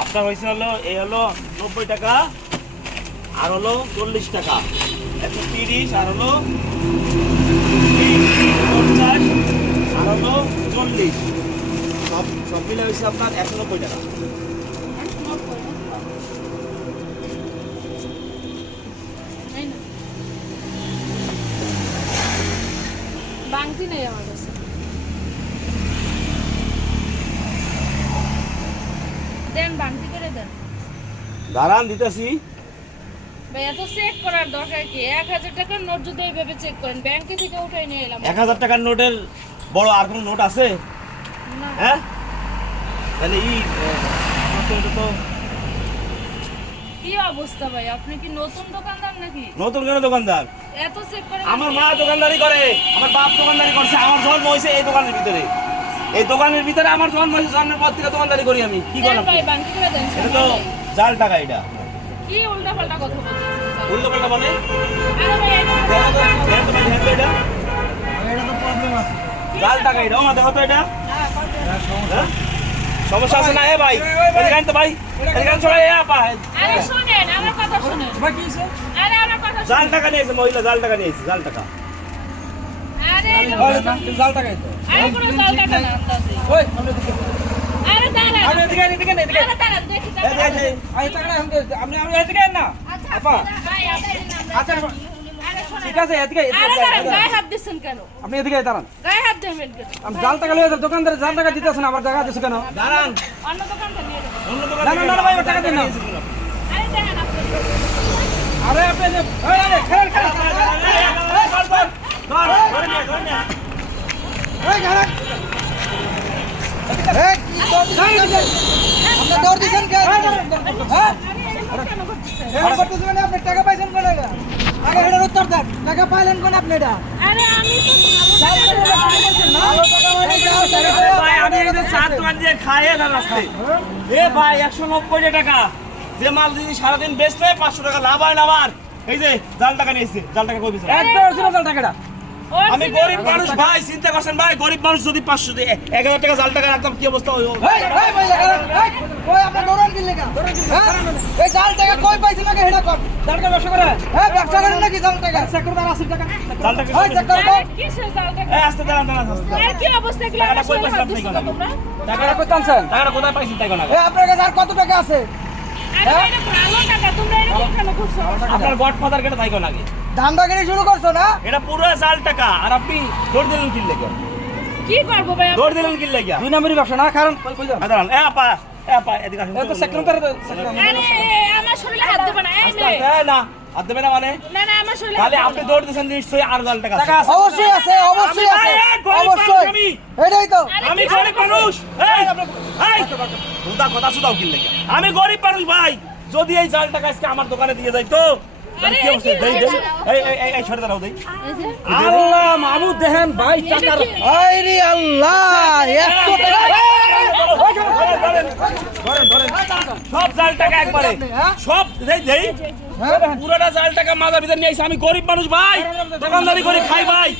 আপনার হয়েছে হলো এই হলো 90 টাকা আর হলো 40 টাকা, 130 আর হলো 50 আর হলো 40, সব মিলে হয়েছে আপনার 190 টাকা। বাংতি নেই আমার কাছে। দেন বাংতি করে দেন। দাঁড়ান দিতেছি। ভাই এত চেক করার দরকার কি? 1000 টাকার নোট যদি এইভাবে চেক করেন, ব্যাংকে থেকে উঠাই নিয়ে এলাম। 1000 টাকার নোটের বড় আর কোনো নোট আছে? না। হ্যাঁ, তাহলে তো কি অবস্থা ভাই? আপনি কি নতুন দোকানদার নাকি? নতুন কেন দোকানদার? এত চেক করে আমার মা দোকানদারি করে, আমার বাপ দোকানদারি করছে, আমার জন্ম হয়েছে এই দোকানের ভিতরে। এই দোকানের ভিতরে আমার জন্ম হয়েছে, জন্মের পর থেকে দোকানদারি করি আমি। কি করেন ভাই? বাংতি করে দেন। এটা তো জাল টাকা। এটা কি উল্টাপাল্টা কথা বলছেন? উল্টোপাল্টা মানে? আরে ভাই এটা তো প্রবলেম আছে। জাল টাকা এটা। ও মা দেখো তো এটা। হ্যাঁ, সমস্যা আছে না? ভাই এদিকে আন তো ভাই, এদিকে আন সবাই। আপা আরে শুনেন, আমার কথা শুনেন। ভাই কি হইছে? আরে আমার কথা শুনেন। জাল টাকা নিয়েছে মহিলা, জাল টাকা নিয়েছে, জাল টাকা। আরে জাল টাকাই তো। আরে কোন জাল টাকা না আনতাছে। ওই আমরা দিকে। আরে দাঁড়ান। আমি এদিকে এদিকে না এদিকে। আরে দাঁড়ান দেখি। আই টাকা আমি এদিকে না। আপা ভাই আদাই নাম। আচ্ছা আরে শুনেন। ঠিক আছে এদিকে আরে দাঁড়ান, গায়ে হাত দিছেন কেন? আপনি এদিকে দাঁড়ান। গায়ে হাত দেবেন কেন? আমি জাল টাকা লয়ে দোকানদার জাল টাকা দিতেছেন, আবার টাকা দিছেন কেন? দাঁড়ান, অন্য দোকানটা নিয়ে যাবেন। অন্য দোকান না, না, না, ভাই, টাকা দিন না। আরে দেখেন আপনি। আরে আপনি যে আরে খেল খেল। এই গাড়া। এই কি আপনি দৌড় দিছেন কেন? হ্যাঁ? হেড করতেছেন আপনি টাকা পাইছেন কোন জায়গা? আগে হেডের উত্তর দেন। টাকা পাইলেন কোন আপনি এটা? আরে আমি তো ভালো ভাই আমি এই যে চার দোকান দিয়ে খাইয়ে না রাস্তায়। এ ভাই 190 টাকা যে মাল যদি সারাদিন বেচলে 500 টাকা লাভ হয় না আমার। এই যে জাল টাকা নিয়েছে, জাল টাকা কই দিছেন? একদম অরিজিনাল জাল টাকাটা। আমি গরিব মানুষ ভাই, চিন্তা করছেন ভাই, গরিব মানুষ যদি 1000 টাকা জাল টাকা রাখতাম কি অবস্থা হইতো? এই ভাই এই কই আপনি দৌড়ান কি লাগা? এই জাল টাকা কই পাইছেন নাকি হেডা কর? জাল টাকা ব্যবসা করে? হ্যাঁ ব্যবসা করেন নাকি জাল টাকা? সেক্রেটার 80 টাকা। জাল টাকা ওই চেক করো। কি সে জাল টাকা? এই আস্তে দাঁড়ান দাঁড়ান আস্তে। আর কি অবস্থা কি? টাকাটা কই পাইছেন আপনি কোন? টাকাটা কই টানছেন? টাকাটা কোথায় পাইছেন তাই কোন? এই আপনার কাছে আর কত টাকা আছে? আরে এটা ভালো টাকা, তোমরা এরকম কেন করছো? আপনার গডফাদার কেটে তাই কোন আগে? ধান্দাগিরি শুরু করছো না? এটা পুরো জাল টাকা আর আপনি দৌড় দিলেন কি লাগে? কি করবো ভাই? দৌড় দিলেন কি লাগে? দুই নম্বরই ব্যবসা না, কারণ কই যান? দাঁড়ান। এ আপা এদিকে আসুন। এই তো সেক্রেটার আরে আমার শরীরে হাত দেবে না। এই নে। না হাত দেবে না মানে? না না আমার শরীরে তাহলে আপনি দৌড় দিয়েছেন নিশ্চয়ই আর জাল টাকা আছে। অবশ্যই আছে, অবশ্যই আমি আছে, ভাই, গরিব অবশ্যই মানুষ আমি। এটাই তো। আমি গরিব মানুষ। এই দুটা কথা শুধাও কি লাগে? আমি গরিব মানুষ ভাই, যদি এই জাল টাকা আজকে আমার দোকানে দিয়ে যাই তো তাহলে কি অবস্থা? দেই দেই এই সরে দাঁড়াও দেই। আল্লাহ মাহমুদ দেখেন ভাই টাকা। আইরে আল্লাহ এত টাকা। সব জাল টাকা একবারে সব দেই দেই। পুরোটা জাল টাকা মাথার ভিতরে নিয়ে আইছে। আমি গরিব মানুষ ভাই, দোকানদারি করে খাই ভাই।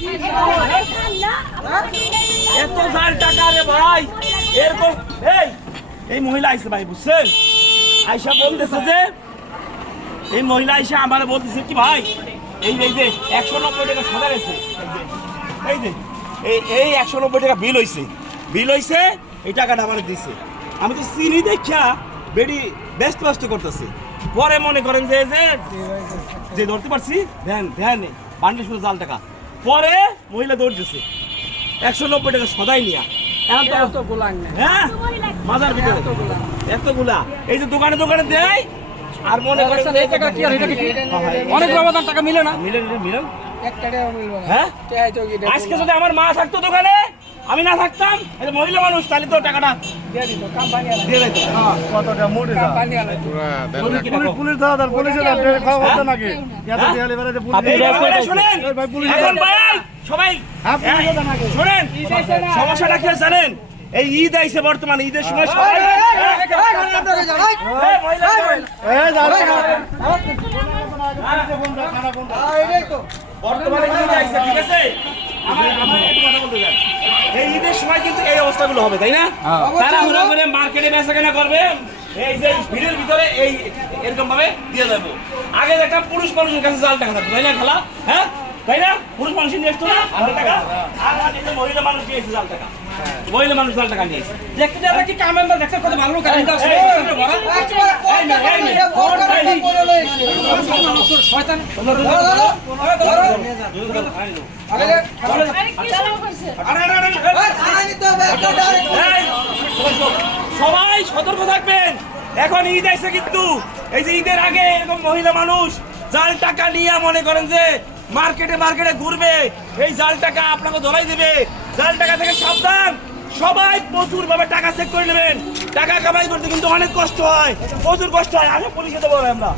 এত জাল টাকা রে ভাই, এরকম এই মহিলা আইছে ভাই, বুঝছেন? আইসা বলতেছে যে এই মহিলা আইসা আমার বলতেছে কি ভাই এই যে 190 টাকা সাদা রয়েছে, এই যে এই 190 টাকা বিল হইছে এই টাকাটা আমার দিচ্ছে। আমি তো চিনি দেখা বেডি ব্যস্ত করতেছি। পরে মনে করেন যে ধরতে পারছি ধ্যান বান্ডিল শুধু জাল টাকা। পরে মহিলা দৌড় দিচ্ছে 190 টাকা সদাই নিয়া। এখন তো হ্যাঁ মাজার ভিতরে এতগুলা এই যে দোকানে দেয় আর মনে করেন যে এই টাকা কি আর এটা কি অনেক ব্যবধান টাকা মিলে না মিলেন মিলেন একটা টাকা মিলবে না হ্যাঁ টাকা তো কি আজকে যদি আমার মা থাকতো দোকানে আমি না থাকতাম এটা মহিলা মানুষ তাহলে তো টাকাটা দিয়ে দিত কোম্পানি আলা দিয়ে দিত কতটা মোটে দাও কোম্পানি আলা পুলিশ দাও তার পুলিশে দাও খাওয়া হতো নাকি এত দেয়ালে বেড়াতে পুলিশ এই ব্যাপারে শুনেন এই ভাই পুলিশ এখন ভাই সবাই হ্যাঁ, পুলিশে দাও নাকি? শুনেন সমস্যাটা কি হচ্ছে জানেন এই ঈদ আইছে বর্তমানে ঈদের সময় সবাই এই মহিলা এই দাও বর্তমানে ঈদ আইছে ঠিক আছে আমার একটু কথা বলতে যান এই ঈদের সময় কিন্তু এই অবস্থাগুলো হবে তাই না তারা হুড়া করে মার্কেটে বেচাকেনা করবে এই যে ভিড়ের ভিতরে এই এরকম ভাবে দিয়ে দেবো আগে দেখতাম পুরুষ মানুষের কাছে জাল টাকা থাকতো তাই না খালা হ্যাঁ তাই না পুরুষ মানুষ নিয়ে আসতো না জাল টাকা আর এই যে মহিলা মানুষ নিয়ে এসেছে জাল টাকা মহিলা মানুষ জাল টাকা নিয়ে এসেছে দেখতে যারা কি কামের না দেখতে কত ভালো কাজ করছে আরে কি শুরু করছে সবাই সতর্ক থাকবেন এখন ঈদ আসছে কিন্তু এই যে ঈদের আগে এরকম মহিলা মানুষ জাল টাকা নিয়ে মনে করেন যে মার্কেটে মার্কেটে ঘুরবে এই জাল টাকা আপনাকে ধরাই দেবে জাল টাকা থেকে সাবধান সবাই প্রচুর ভাবে টাকা চেক করে নেবেন টাকা কামাই করতে কিন্তু অনেক কষ্ট হয় প্রচুর কষ্ট হয় আগে পুলিশে দেবো আমরা